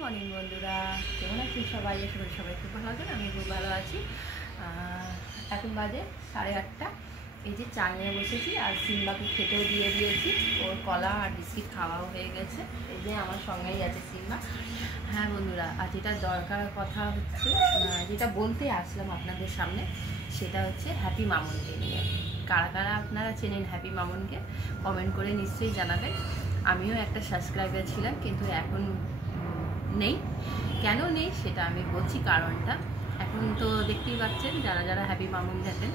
Morning বন্ধুরা, কেমন আছেন সবাই? আশা করি সবাই খুব ভালো আছেন। আমি খুব ভালো আছি। এখন বাজে 8:30। এই যে চা নিয়ে বসেছি আর সিম্বাকে খেতেও দিয়ে দিয়েছি। ওর কলা আর বিস্কিট খাওয়াও হয়ে গেছে। এই যে আমার সঙ্গেই আছে সিম্বা। হ্যাঁ বন্ধুরা, আজ যেটা দরকার কথা হচ্ছে, যেটা বলতে আসলাম আপনাদের সামনে, সেটা হচ্ছে হ্যাপি মামুনকে নিয়ে। কারা কারা আপনারা চেনেন হ্যাপি মামুনকে কমেন্ট করে নিশ্চয়ই জানাবেন। আমিও একটা সাবস্ক্রাইবার ছিলাম, কিন্তু এখন নেই। কেন নেই সেটা আমি বলছি কারণটা। এখন তো দেখতেই পাচ্ছেন, যারা যারা হ্যাপি মামুন দেখেন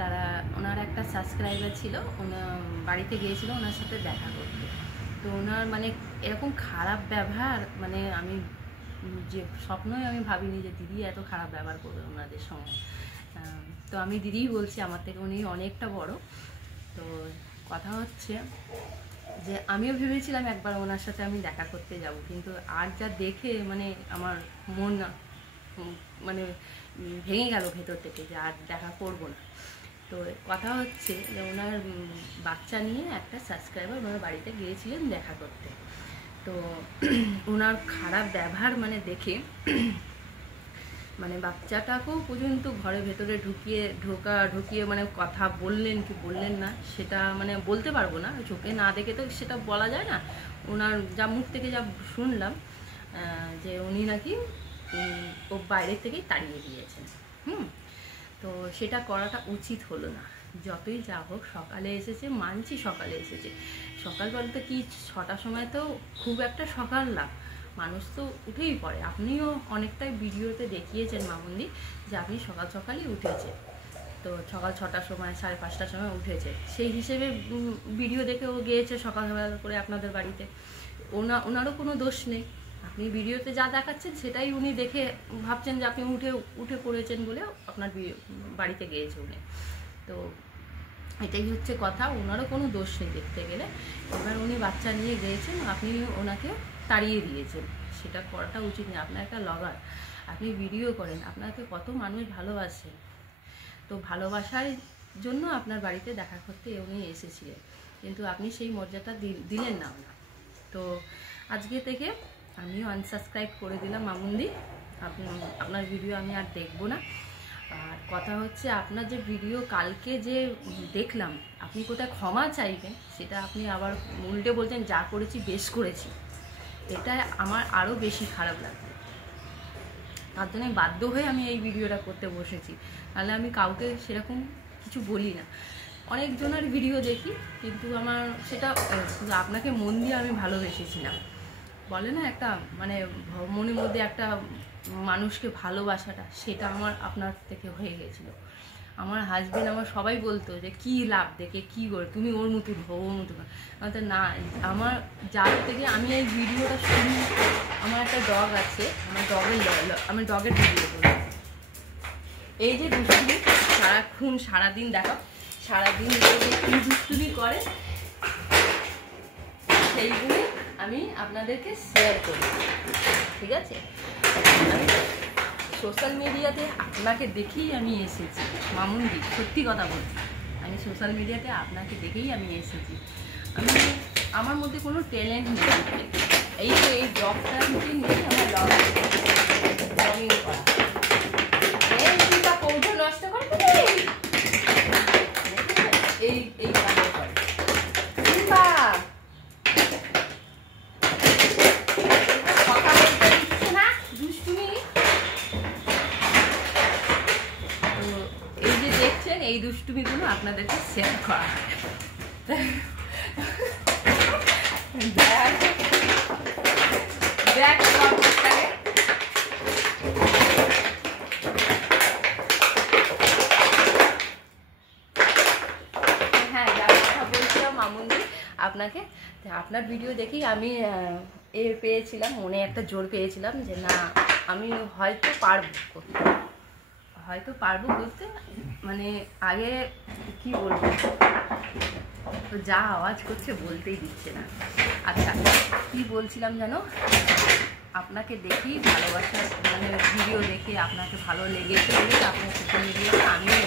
তারা, ওনার একটা সাবস্ক্রাইবার ছিল, ওনার বাড়িতে গিয়েছিল ওনার সাথে দেখা করতে। তো ওনার মানে এরকম খারাপ ব্যবহার, মানে আমি যে স্বপ্নই আমি ভাবিনি যে দিদি এত খারাপ ব্যবহার করবে ওনাদের সঙ্গে। তো আমি দিদিই বলছি, আমার থেকে উনি অনেকটা বড়। তো কথা হচ্ছে যে আমিও ভেবেছিলাম একবার ওনার সাথে আমি দেখা করতে যাব, কিন্তু আর যা দেখে মানে আমার মন মানে ভেঙে গেল ভেতর থেকে, যে আর দেখা করব না। তো কথা হচ্ছে যে ওনার বাচ্চা নিয়ে একটা সাবস্ক্রাইবার ওনার বাড়িতে গিয়েছিলেন দেখা করতে। তো ওনার খারাপ ব্যবহার মানে দেখে, মানে বাচ্চাটাকেও পর্যন্ত ঘরের ভেতরে ঢুকিয়ে মানে কথা বললেন কি বললেন না সেটা মানে বলতে পারবো না, চোখে না দেখে তো সেটা বলা যায় না। ওনার যা মুখ থেকে যা শুনলাম, যে উনি নাকি ও বাইরের থেকেই তাড়িয়ে দিয়েছেন। তো সেটা করাটা উচিত হলো না। যতই যা হোক সকালে এসেছে, মানছি সকালে এসেছে। সকাল বলতে কি 6টার সময় তো খুব একটা সকাল না, মানুষ তো উঠেই পড়ে। আপনিও অনেকটাই ভিডিওতে দেখিয়েছেন মামুনদি যে আপনি সকাল সকালই উঠেছে। তো সকাল 6টার সময় 5:30টার সময় উঠেছে, সেই হিসেবে ভিডিও দেখে ও গিয়েছে সকাল সকাল করে আপনাদের বাড়িতে। ওনারও কোনো দোষ নেই। আপনি ভিডিওতে যা দেখাচ্ছেন সেটাই উনি দেখে ভাবছেন যে আপনি উঠে পড়েছেন বলে আপনার বাড়িতে গিয়েছে উনি। তো এটাই হচ্ছে কথা, ওনারও কোনো দোষ নেই দেখতে গেলে। এবার উনি বাচ্চা নিয়ে গিয়েছেন, আপনি ওনাকে তাড়িয়ে দিয়েছেন। সেটা করাটা উচিত না। আপনার একটা ব্লগার, আপনি ভিডিও করেন, আপনাকে কত মানুষ ভালোবাসেন। তো ভালোবাসার জন্য আপনার বাড়িতে দেখা করতে উনি এসেছিলেন, কিন্তু আপনি সেই মর্যাদা দিলেন না ওনার। তো আজকে থেকে আমিও আনসাবস্ক্রাইব করে দিলাম মামুনদি। আপনার ভিডিও আমি আর দেখব না। আর কথা হচ্ছে, আপনার যে ভিডিও কালকে যে দেখলাম, আপনি কোথায় ক্ষমা চাইবেন, সেটা আপনি আবার উল্টে বলছেন যা করেছি বেশ করেছি। এটা আমার আরও বেশি খারাপ লাগবে। তার জন্য বাধ্য হয়ে আমি এই ভিডিওটা করতে বসেছি, নাহলে আমি কাউকে সেরকম কিছু বলি না। অনেকজনের ভিডিও দেখি, কিন্তু আমার সেটা আপনাকে মন দিয়ে আমি ভালোবেসেছিলাম। বলে না একটা মানে মনের মধ্যে একটা মানুষকে ভালোবাসাটা, সেটা আমার আপনার থেকে হয়ে গেছিলো। আমার হাজবেন্ড আমার সবাই বলতো যে কী লাভ দেখে কী করে তুমি ওর মতন হো, ওর মতন তো না। আমার যার থেকে আমি এই ভিডিওটা শুনি, আমার একটা ডগ আছে, আমি ডগের ভিডিও করি। এই যে দুষ্টুমি সারাদিন দেখো, সারাদিন কী দুষ্টুমি করে সেইগুলি আমি আপনাদেরকে শেয়ার করি, ঠিক আছে? আমি সোশ্যাল মিডিয়াতে আপনাকে দেখেই আমি এসেছি মামুনদি, সত্যি কথা বলছি। আমি সোশ্যাল মিডিয়াতে আপনাকে দেখেই আমি এসেছি। আমার মধ্যে কোনো ট্যালেন্ট নেই। এই জবটা নিয়ে আমার ব্লগিং করা। এই চিন্তা কৌটো নষ্ট করতে এই কাজ করে এই দুষ্টুমিগুলো আপনাদেরকে শেয়ার করা হয়। হ্যাঁ, যার কথা বলছিলাম মামুনদি আপনাকে, আপনার ভিডিও দেখেই আমি পেয়েছিলাম, মনে একটা জোর পেয়েছিলাম যে না, আমি হয়তো পারবো করতে। মানে আগে কি বলবো, তো যা আওয়াজ করছে বলতেই দিচ্ছে না। আচ্ছা, কি বলছিলাম জানো, আপনাকে দেখেই ভালোবাসা, মানে ভিডিও দেখে আপনাকে ভালো লেগেছে বলে আপনার সোশ্যাল মিডিয়াতে আমিও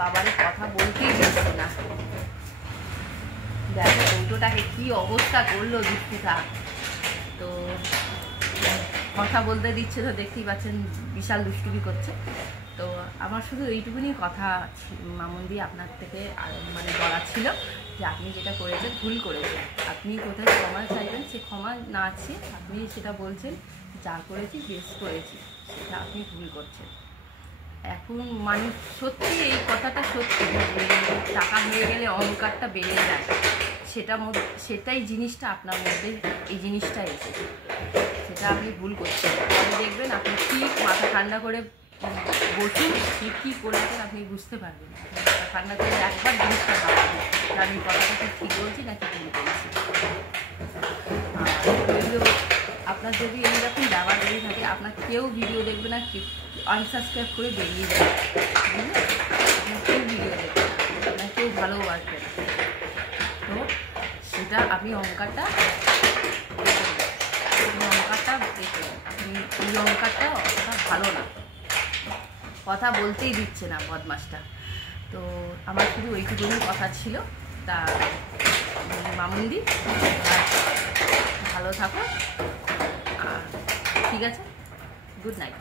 বাবারে কথা বলতেই দিচ্ছি না। দেখো কৌটোটাকে কি অবস্থা করলো দুষ্টুটা। তো কথা বলতে দিচ্ছে তো, দেখতেই পাচ্ছেন বিশাল দুষ্টুমি করছে। তো আমার শুধু এইটুকুনি কথা মামুনদি আপনার থেকে মানে বলা ছিল যে আপনি যেটা করেছেন ভুল করেছেন, আপনি কোথায় ক্ষমা চাইবেন, সে ক্ষমা না আছে আপনি সেটা বলছেন যা করেছি বেশ করেছি, সেটা আপনি ভুল করছেন। এখন মানুষ সত্যি এই কথাটা সত্যি, টাকা হয়ে গেলে অহংকারটা বেড়ে যায়, সেটাই জিনিসটা আপনার মধ্যে এই জিনিসটা এসেছে, সেটা আপনি ভুল করছেন। আপনি দেখবেন আপনি ঠিক মাথা ঠান্ডা করে বসুন, ঠিক কী করেছেন আপনি বুঝতে পারবেন। মাথা ঠান্ডা করে একবার জিনিসটা ভাববেন যে আমি কথাটা ঠিক বলছি নাকি ভুল বলছি। আর আপনার যদি এইরকম ব্যাপার যদি থাকে, আপনার কেউ ভিডিও দেখবে না, আনসাবস্ক্রাইব করে বেরিয়ে যাবে, বুঝলেন? আপনার কেউ ভিডিও দেখবে না, আপনার কেউ ভালোবাসবে না। তো সেটা আপনি অহংকারটা দেখবেন, এই অহংকারটা অতটা ভালো না, কথা বলতেই দিচ্ছে না বদমাসটা। তো আমার শুধু ওইটুকুনি কথা ছিল। তা মামুনদি ভালো থাকো, আর ঠিক আছে, গুড নাইট।